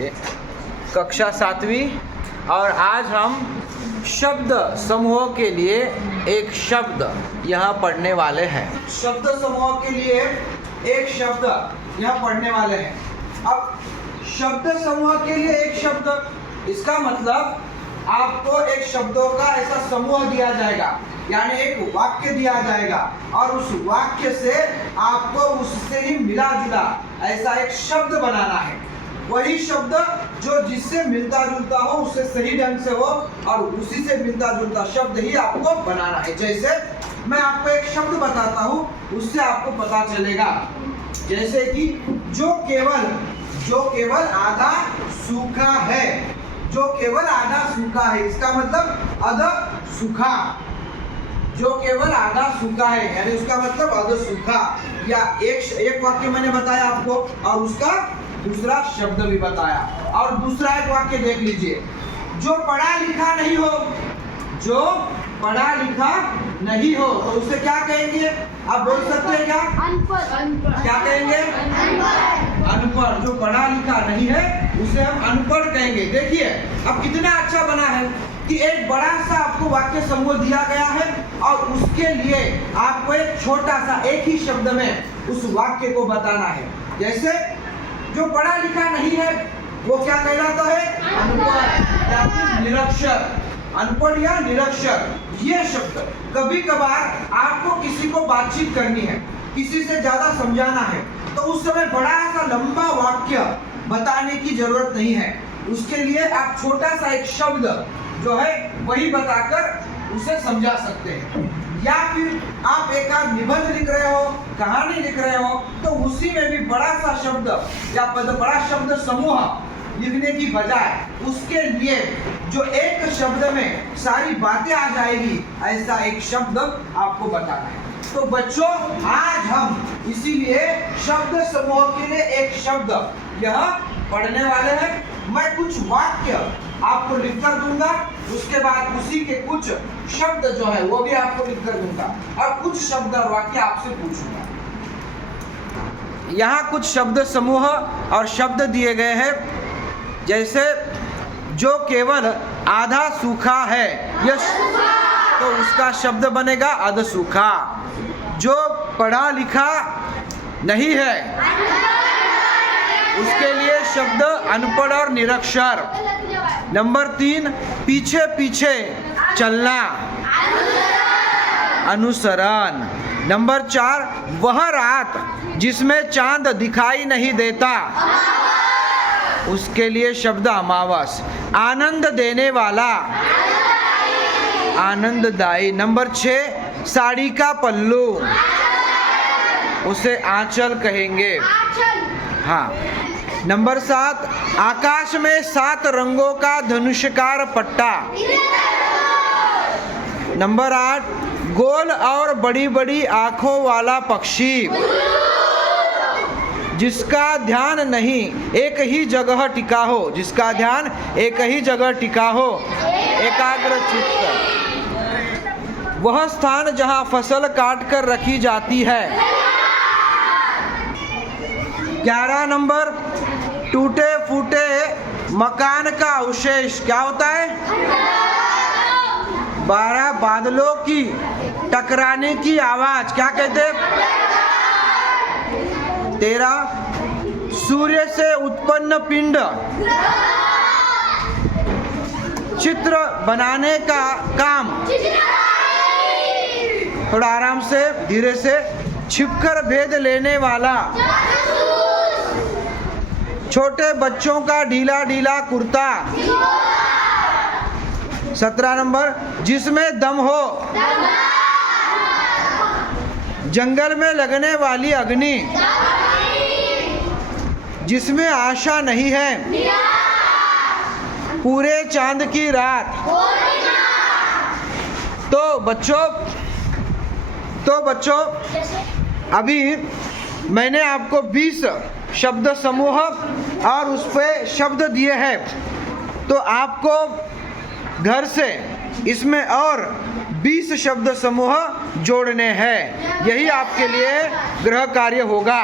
ये कक्षा 7वीं और आज हम शब्द समूह के लिए एक शब्द यहाँ पढ़ने वाले हैं। शब्द समूह के लिए एक शब्द यहाँ पढ़ने वाले हैं। अब शब्द समूह के लिए एक शब्द, इसका मतलब आपको एक शब्दों का ऐसा समूह दिया जाएगा, यानी एक वाक्य दिया जाएगा और उस वाक्य से आपको उससे ही मिला जुला ऐसा एक शब्द बनाना है। वही शब्द जो जिससे मिलता जुलता हो, उससे सही ढंग से हो और उसी से मिलता जुलता शब्द ही आपको बनाना है। जैसे मैं आपको एक शब्द बताता हूँ, उससे आपको पता चलेगा। जैसे कि जो केवल आधा सूखा है, जो केवल आधा सूखा है, इसका मतलब अध सूखा। जो केवल आधा सूखा है यानी उसका मतलब अध सूखा। या एक वाक्य मैंने बताया आपको और उसका दूसरा शब्द भी बताया। और दूसरा एक वाक्य देख लीजिए, जो पढ़ा लिखा नहीं हो, जो पढ़ा लिखा नहीं हो तो उसे क्या कहेंगे? आप बोल सकते हैं क्या? अनपढ़। क्या कहेंगे? अनपढ़। जो पढ़ा लिखा नहीं है उसे हम अनपढ़ कहेंगे। देखिए अब कितना अच्छा बना है कि एक बड़ा सा आपको वाक्य समूह दिया गया है और उसके लिए आपको एक छोटा सा एक ही शब्द में उस वाक्य को बताना है। जैसे जो पढ़ा लिखा नहीं है वो क्या कहलाता है? अनपढ़ या फिर निरक्षर। अनपढ़ या निरक्षर ये शब्द कभी कभार आपको किसी को बातचीत करनी है, किसी से ज्यादा समझाना है, तो उस समय बड़ा सा लंबा वाक्य बताने की जरूरत नहीं है। उसके लिए आप छोटा सा एक शब्द जो है वही बताकर उसे समझा सकते हैं। या फिर आप एक आध निबंध लिख रहे हो, कहानी लिख रहे हो, तो उसी में भी बड़ा सा शब्द या बड़ा शब्द समूह लिखने की बजाय उसके लिए जो एक शब्द में सारी बातें आ जाएगी, ऐसा एक शब्द आपको बताना है। तो बच्चों आज हम इसीलिए शब्द समूह के लिए एक शब्द यह पढ़ने वाले हैं। मैं कुछ वाक्य आपको लिखकर दूंगा, उसके बाद उसी के कुछ शब्द जो है वो भी आपको लिखकर दूंगा और कुछ शब्द और वाक्य आपसे पूछूंगा। यहाँ कुछ शब्द समूह और शब्द दिए गए हैं। जैसे जो केवल आधा सूखा है यह तो उसका शब्द बनेगा अध सूखा। जो पढ़ा लिखा नहीं है उसके लिए शब्द अनपढ़ और निरक्षर। नंबर 3 पीछे पीछे चलना, अनुसरण। नंबर 4 वह रात जिसमें चांद दिखाई नहीं देता, उसके लिए शब्द अमावस। आनंद देने वाला, आनंददायी। नंबर 6 साड़ी का पल्लू, उसे आंचल कहेंगे। हाँ। नंबर 7 आकाश में 7 रंगों का धनुषकार पट्टा। नंबर 8 गोल और बड़ी बड़ी आंखों वाला पक्षी जिसका ध्यान नहीं एक ही जगह टिका हो, जिसका ध्यान एक ही जगह टिका हो, एकाग्र चित्त। वह स्थान जहाँ फसल काट कर रखी जाती है। 11 नंबर टूटे फूटे मकान का अवशेष क्या होता है? 12 बादलों की टकराने की आवाज क्या कहते हैं? 13 सूर्य से उत्पन्न पिंड, चित्र बनाने का काम, थोड़ा आराम से धीरे से, छिपकर भेद लेने वाला, छोटे बच्चों का ढीला ढीला कुर्ता। 17 नंबर जिसमें दम हो, जंगल में लगने वाली अग्नि, जिसमें आशा नहीं है, पूरे चांद की रात। तो बच्चों अभी मैंने आपको 20 शब्द समूह और उस पे शब्द दिए हैं, तो आपको घर से इसमें और 20 शब्द समूह जोड़ने हैं। यही आपके लिए गृह कार्य होगा।